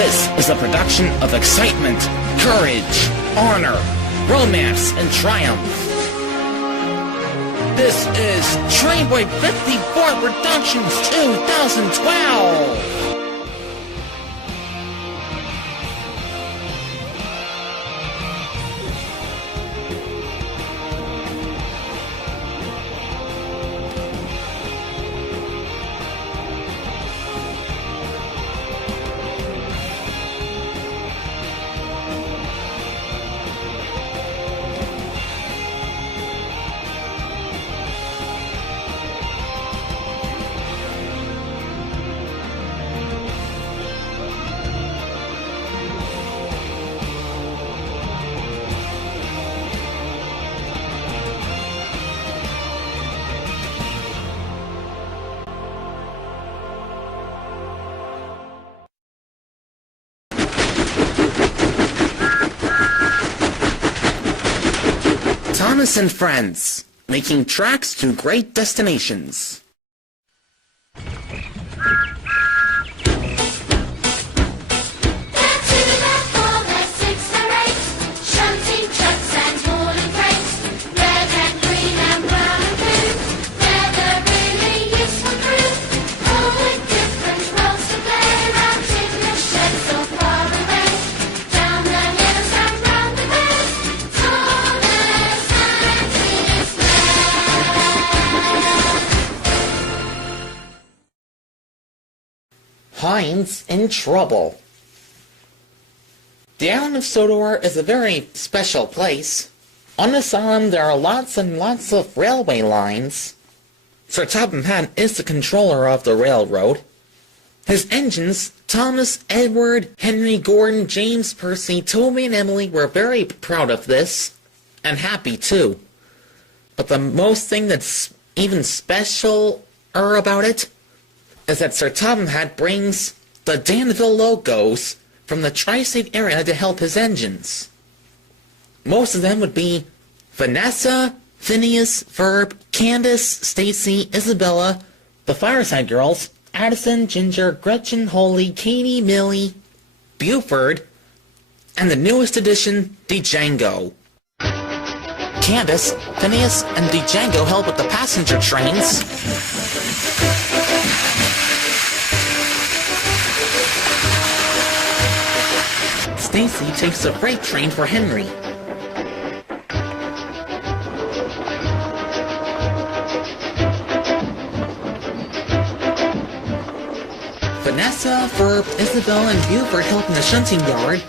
This is a production of excitement, courage, honor, romance, and triumph. This is Trainboy 54 Productions 2012! Thomas and Friends, making tracks to great destinations. Heinz In Trouble. The island of Sodor is a very special place. On this island there are lots and lots of railway lines. Sir Topham Hatt is the controller of the railroad. His engines, Thomas, Edward, Henry, Gordon, James, Percy, Tomy, and Emily were very proud of this, and happy too. But the most thing that's even specialer about it is that Sir Topham Hatt brings the Danville logos from the tri-state area to help his engines. Most of them would be Vanessa, Phineas, Verb, Candace, Stacy, Isabella, the Fireside Girls, Addison, Ginger, Gretchen, Holly, Katie, Millie, Buford, and the newest addition, Django. Candace, Phineas, and Django help with the passenger trains. Stacy takes the freight train for Henry. Vanessa, Verb, Isabel, and Buford help in the shunting yard.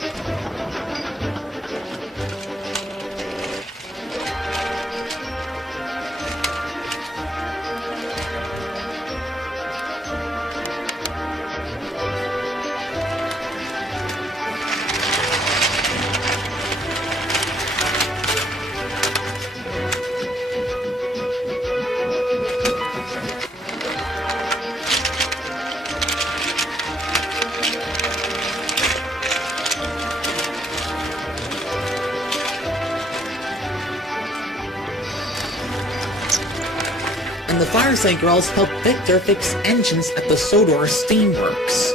And the Fireside Girls help Victor fix engines at the Sodor Steamworks.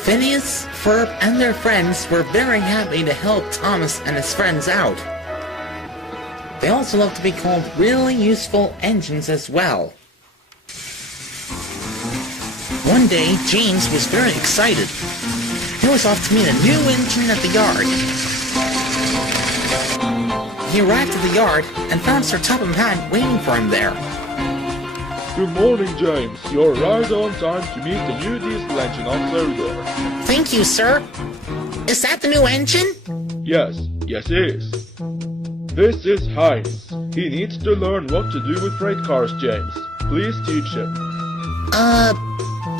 Phineas, Ferb, and their friends were very happy to help Thomas and his friends out. They also love to be called really useful engines as well. One day, James was very excited. He was off to meet a new engine at the yard. He arrived at the yard and found Sir Topham Hatt waiting for him there. Good morning, James. You're right on time to meet the new diesel engine of Sodor. Thank you, sir. Is that the new engine? Yes, it is. This is Heinz. He needs to learn what to do with freight cars, James. Please teach him.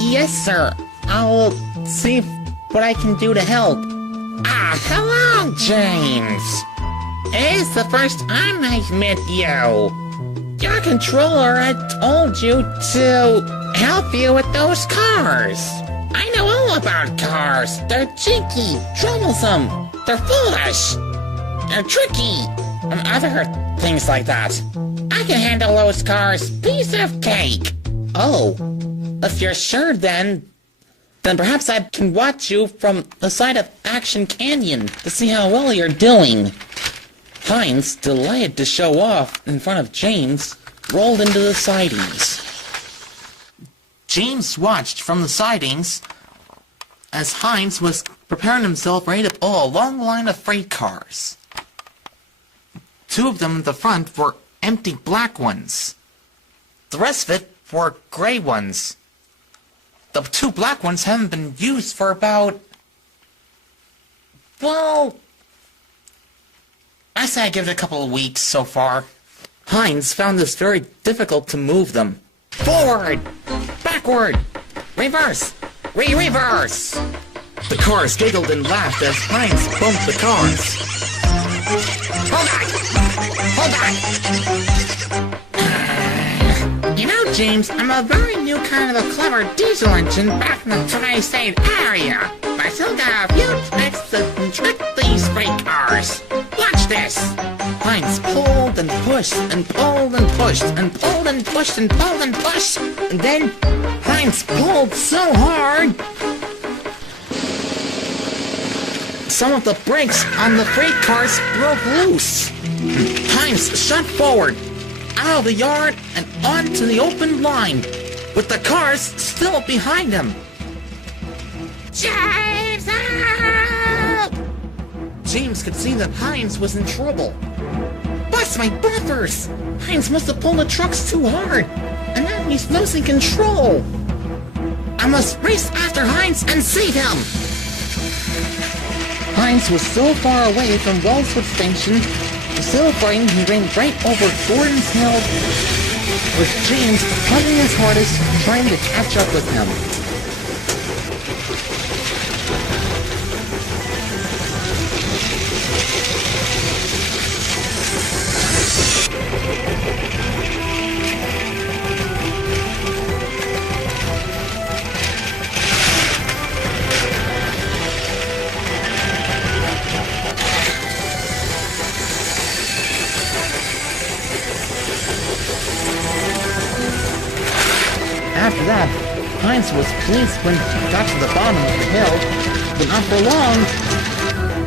Yes, sir. I'll see what I can do to help. Hello, James. It's the first time I've met you. Your controller had told you to help you with those cars. I know all about cars. They're cheeky, troublesome, they're foolish, they're tricky, and other things like that. I can handle those cars. Piece of cake. Oh, if you're sure then perhaps I can watch you from the side of Action Canyon to see how well you're doing. Heinz, delighted to show off in front of James, rolled into the sidings. James watched from the sidings as Heinz was preparing himself ready to pull a long line of freight cars. Two of them in the front were empty black ones. The rest of it were gray ones. The two black ones haven't been used for about... well... I say I give it a couple of weeks so far. Heinz found this very difficult to move them. Forward! Backward! Reverse! Reverse! The cars giggled and laughed as Heinz bumped the cars. Hold on! You know, James, I'm a very new kind of a clever diesel engine back in the tri-state area. But I still got a few tricks that can trick these freight cars. Watch this! Heinz pulled and pushed and pulled and pushed and pulled and pushed and pulled and pushed. And then Heinz pulled so hard some of the brakes on the freight cars broke loose. Heinz shot forward, out of the yard and onto the open line, with the cars still behind him. James, help! James could see that Heinz was in trouble. Bust my buffers! Heinz must have pulled the trucks too hard, and now he's losing control. I must race after Heinz and save him! Heinz was so far away from Wellswood Station, so frightened he ran right over Gordon's Hill, with James hunting his hardest, trying to catch up with him. After that, Heinz was pleased when he got to the bottom of the hill, but not for long.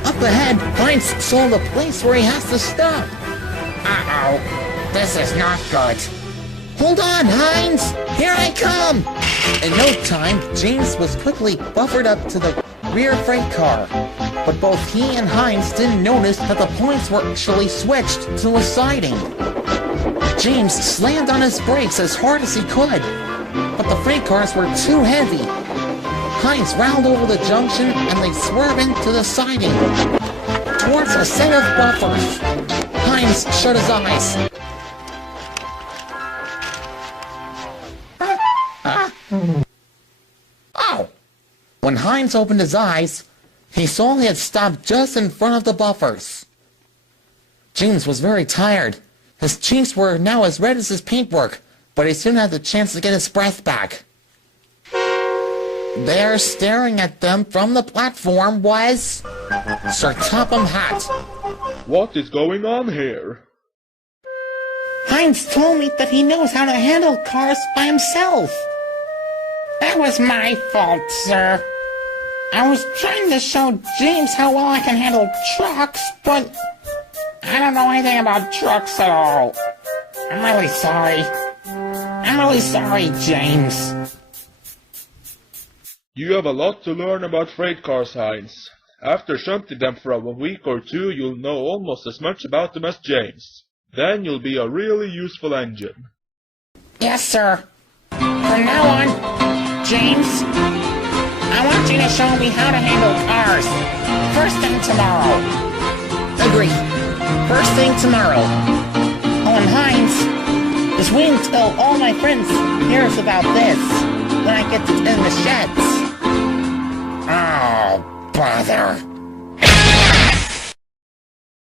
Up ahead, Heinz saw the place where he has to stop. Uh-oh, this is not good. Hold on, Heinz! Here I come! In no time, James was quickly buffered up to the rear freight car, but both he and Heinz didn't notice that the points were actually switched to a siding. James slammed on his brakes as hard as he could, but the freight cars were too heavy. Heinz rounded over the junction and they swerved into the siding, towards a set of buffers. Heinz shut his eyes. Oh! When Heinz opened his eyes, he saw he had stopped just in front of the buffers. James was very tired. His cheeks were now as red as his paintwork, but he soon had the chance to get his breath back. There, staring at them from the platform, was Sir Topham Hatt. What is going on here? Heinz told me that he knows how to handle cars by himself. That was my fault, sir. I was trying to show James how well I can handle trucks, but I don't know anything about trucks at all. I'm really sorry. I'm really sorry, James. You have a lot to learn about freight cars, Heinz. After shunting them for a week or two, you'll know almost as much about them as James. Then you'll be a really useful engine. Yes, sir. From now on, James, I want you to show me how to handle cars. First thing tomorrow. Agreed. First thing tomorrow. Oh, and Heinz, just wait until all my friends hears about this when I get in the sheds. Oh, bother.